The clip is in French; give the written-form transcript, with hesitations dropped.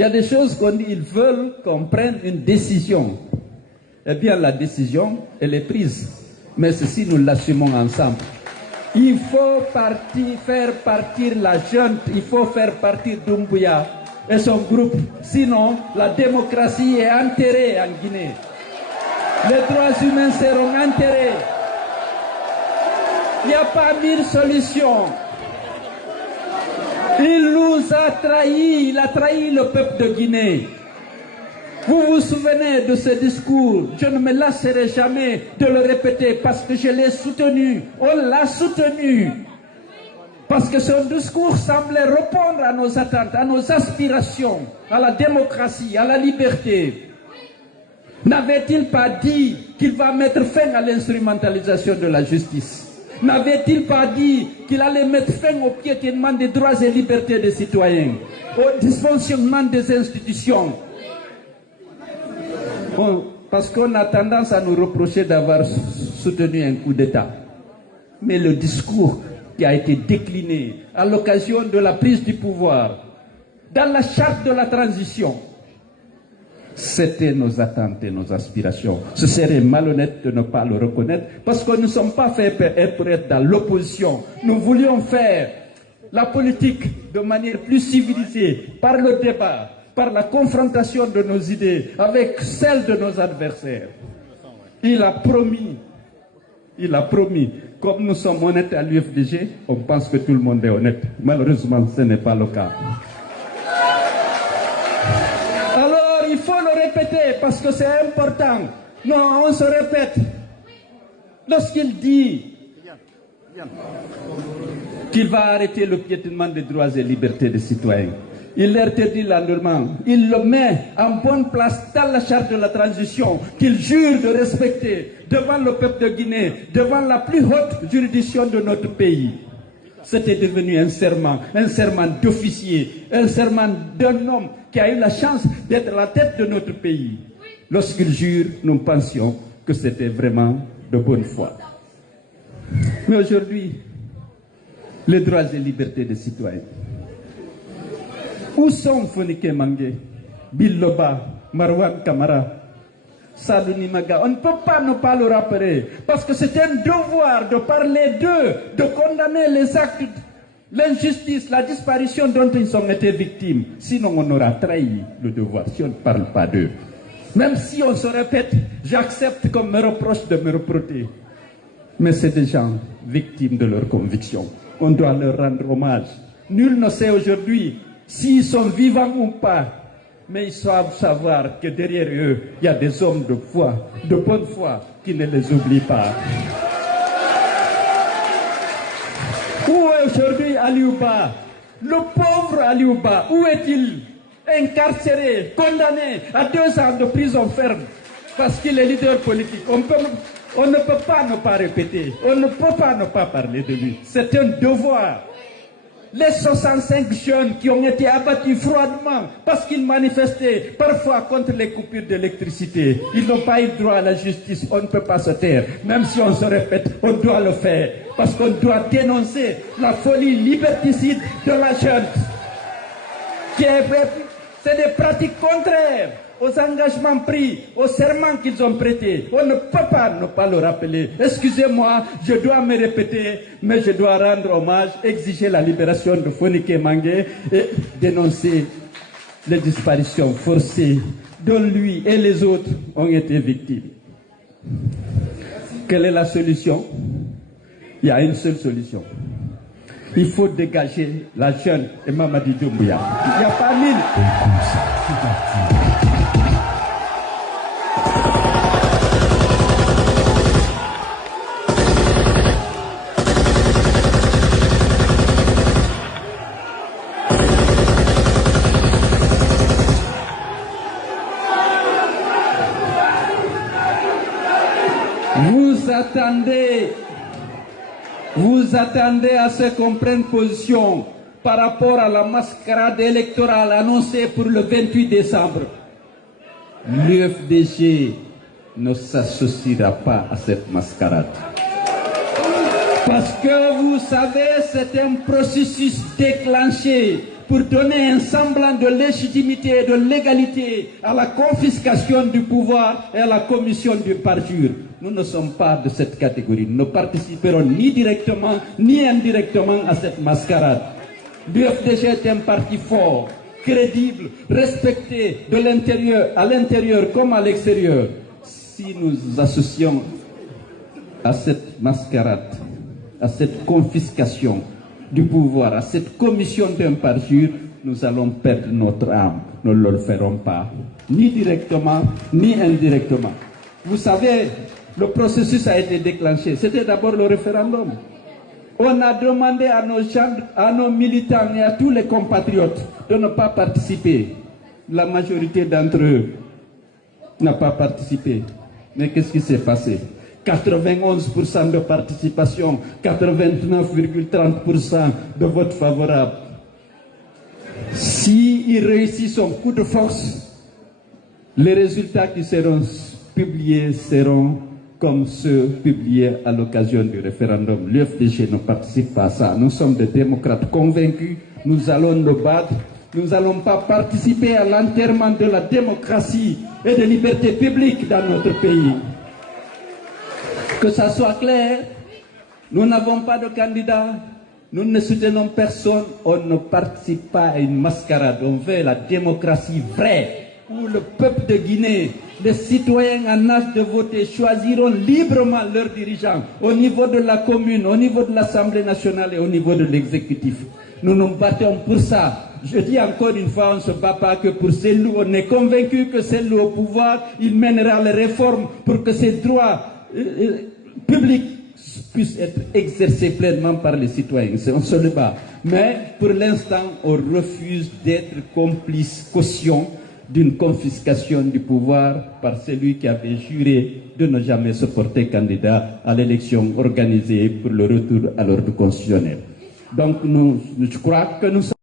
Il y a des choses qu'on dit, ils veulent qu'on prenne une décision. Eh bien, la décision, elle est prise. Mais ceci, nous l'assumons ensemble. Il faut faire partir la junte, il faut faire partir Doumbouya et son groupe. Sinon, la démocratie est enterrée en Guinée. Les droits humains seront enterrés. Il n'y a pas mille solutions. Il nous a trahis, il a trahi le peuple de Guinée. Vous vous souvenez de ce discours? Je ne me lasserai jamais de le répéter parce que je l'ai soutenu. On l'a soutenu. Parce que son discours semblait répondre à nos attentes, à nos aspirations, à la démocratie, à la liberté. N'avait-il pas dit qu'il va mettre fin à l'instrumentalisation de la justice? N'avait-il pas dit qu'il allait mettre fin au piétinement des droits et libertés des citoyens, au dysfonctionnement des institutions? Bon, parce qu'on a tendance à nous reprocher d'avoir soutenu un coup d'État. Mais le discours qui a été décliné à l'occasion de la prise du pouvoir, dans la charte de la transition, c'était nos attentes et nos aspirations. Ce serait malhonnête de ne pas le reconnaître parce que nous ne sommes pas faits pour être dans l'opposition. Nous voulions faire la politique de manière plus civilisée, par le débat, par la confrontation de nos idées avec celles de nos adversaires. Il a promis, comme nous sommes honnêtes à l'UFDG, on pense que tout le monde est honnête. Malheureusement, ce n'est pas le cas. Alors, il faut le répéter parce que c'est important. Non, on se répète. Lorsqu'il dit qu'il va arrêter le piétinement des droits et libertés des citoyens, il l'interdit l'endurement. Il le met en bonne place dans la charte de la transition qu'il jure de respecter devant le peuple de Guinée, devant la plus haute juridiction de notre pays. C'était devenu un serment d'officier, un serment d'un homme qui a eu la chance d'être à la tête de notre pays. Lorsqu'il jure, nous pensions que c'était vraiment de bonne foi. Mais aujourd'hui, les droits et libertés des citoyens. Où sont Fonike Mangé, Biloba, Marwan Kamara, Sadou Nimaga? On ne peut pas ne pas le rappeler, parce que c'est un devoir de parler d'eux, de condamner les actes, l'injustice, la disparition dont ils ont été victimes. Sinon, on aura trahi le devoir si on ne parle pas d'eux. Même si on se répète, j'accepte qu'on me reproche de me reprocher. Mais c'est des gens victimes de leurs convictions. On doit leur rendre hommage. Nul ne sait aujourd'hui s'ils sont vivants ou pas, mais ils doivent savoir que derrière eux, il y a des hommes de foi, de bonne foi, qui ne les oublient pas. Où est aujourd'hui Aliouba? Le pauvre Aliouba, où est-il? Incarcéré, condamné à 2 ans de prison ferme, parce qu'il est leader politique. On ne peut pas ne pas répéter, on ne peut pas ne pas parler de lui. C'est un devoir. Les 65 jeunes qui ont été abattus froidement parce qu'ils manifestaient parfois contre les coupures d'électricité, ils n'ont pas eu droit à la justice. On ne peut pas se taire. Même si on se répète, on doit le faire. Parce qu'on doit dénoncer la folie liberticide de la jeune. C'est des pratiques contraires aux engagements pris, aux serments qu'ils ont prêtés. On ne peut pas ne pas le rappeler. Excusez-moi, je dois me répéter, mais je dois rendre hommage, exiger la libération de Fonike Mangé et dénoncer les disparitions forcées dont lui et les autres ont été victimes. Quelle est la solution? Il y a une seule solution. Il faut dégager la jeune et Mamadi Doumbouya. Il n'y a pas mille. Vous attendez à ce qu'on prenne position par rapport à la mascarade électorale annoncée pour le 28 décembre. L'UFDG ne s'associera pas à cette mascarade. Parce que vous savez, c'est un processus déclenché pour donner un semblant de légitimité et de légalité à la confiscation du pouvoir et à la commission du parjure. Nous ne sommes pas de cette catégorie. Nous ne participerons ni directement ni indirectement à cette mascarade. L'UFDG est un parti fort, crédible, respecté de l'intérieur, à l'intérieur comme à l'extérieur. Si nous associons à cette mascarade, à cette confiscation du pouvoir, à cette commission d'un parjure, nous allons perdre notre âme. Nous ne le ferons pas, ni directement, ni indirectement. Vous savez, le processus a été déclenché. C'était d'abord le référendum. On a demandé à nos gens, à nos militants et à tous les compatriotes de ne pas participer. La majorité d'entre eux n'a pas participé. Mais qu'est-ce qui s'est passé? 91% de participation, 89,30% de vote favorable. S'il réussit son coup de force, les résultats qui seront publiés seront comme ceux publiés à l'occasion du référendum. L'UFDG ne participe pas à ça. Nous sommes des démocrates convaincus. Nous allons nous battre. Nous n'allons pas participer à l'enterrement de la démocratie et des libertés publiques dans notre pays. Que ça soit clair, nous n'avons pas de candidat, nous ne soutenons personne, on ne participe pas à une mascarade. On veut la démocratie vraie, où le peuple de Guinée, les citoyens en âge de voter choisiront librement leurs dirigeants au niveau de la commune, au niveau de l'Assemblée nationale et au niveau de l'exécutif. Nous nous battons pour ça. Je dis encore une fois, on ne se bat pas que pour Cellou. On est convaincu que Cellou au pouvoir, il mènera les réformes pour que ces droits publics puissent être exercés pleinement par les citoyens. On se le bat. Mais pour l'instant, on refuse d'être complice, caution d'une confiscation du pouvoir par celui qui avait juré de ne jamais se porter candidat à l'élection organisée pour le retour à l'ordre constitutionnel. Donc, je crois que nous sommes